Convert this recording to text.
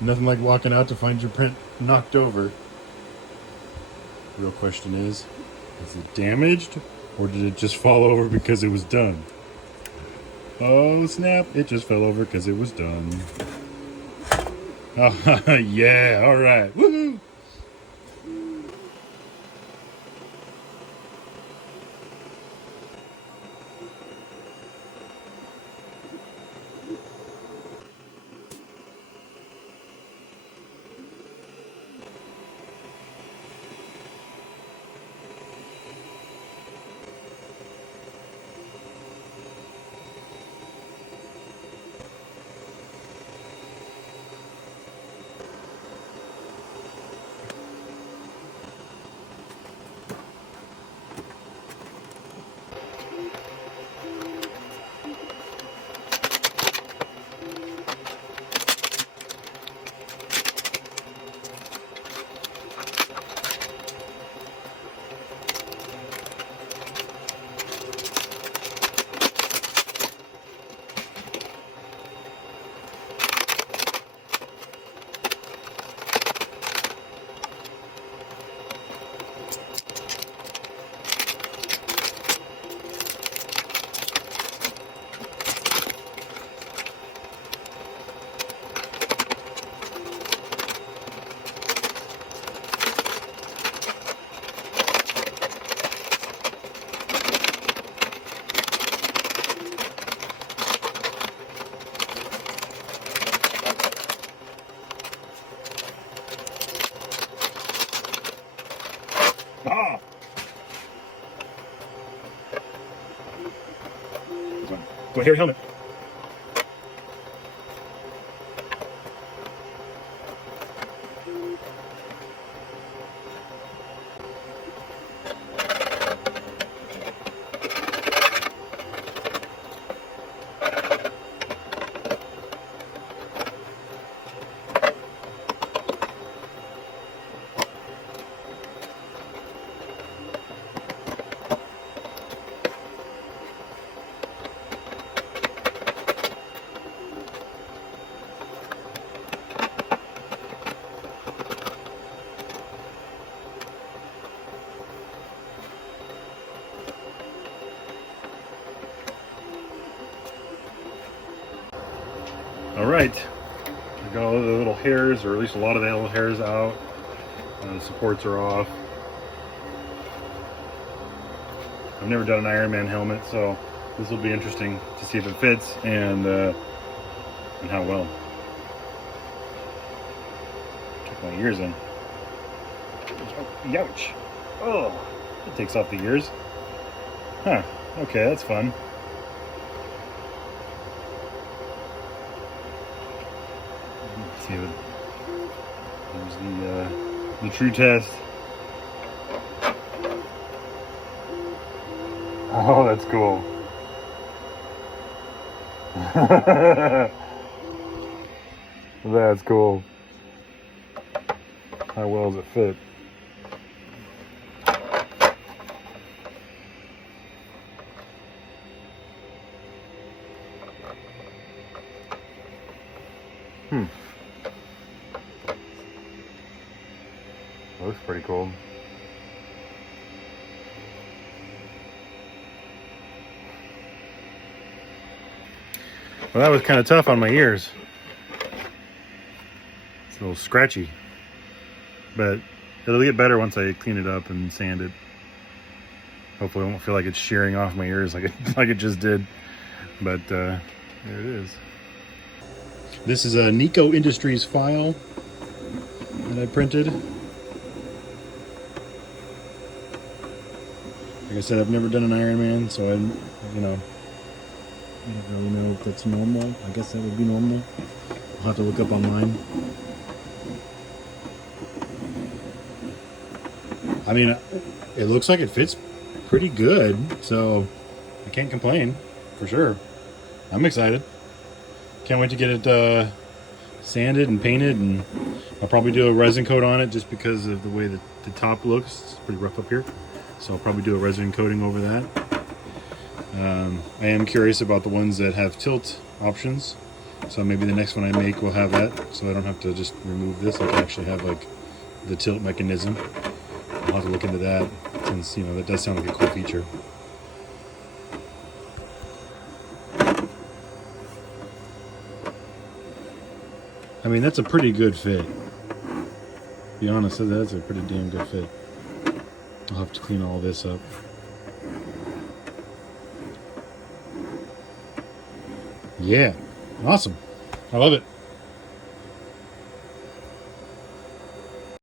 Nothing like walking out to find your print knocked over. Real question is it damaged or did it just fall over because it was done? Oh snap, it just fell over because it was done. Oh, yeah, alright. Woohoo! Ah! Go here, helmet. All right, I got all the little hairs, or at least a lot of the little hairs out. The supports are off. I've never done an Ironman helmet, so this will be interesting to see if it fits and how well. Check my ears in. Youch! Oh, it takes off the ears. Huh? Okay, that's fun. Let's see what. There's the true test. Oh, that's cool. That's cool. How well does it fit? Looks pretty cool. Well, that was kind of tough on my ears. It's a little scratchy. But it'll get better once I clean it up and sand it. Hopefully I won't feel like it's shearing off my ears like it just did. But there it is. This is a Nikko Industries file that I printed. Like I said, I've never done an Ironman, so I don't really know if that's normal. I guess that would be normal. I'll have to look up online. I mean, it looks like it fits pretty good, so I can't complain, for sure. I'm excited. Can't wait to get it sanded and painted, and I'll probably do a resin coat on it just because of the way that the top looks. It's pretty rough up here, so I'll probably do a resin coating over that. I am curious about the ones that have tilt options. So maybe the next one I make will have that, so I don't have to just remove this. I can actually have like the tilt mechanism. I'll have to look into that, since that does sound like a cool feature. I mean, that's a pretty good fit. To be honest, that's a pretty damn good fit. I'll have to clean all this up. Yeah, awesome. I love it.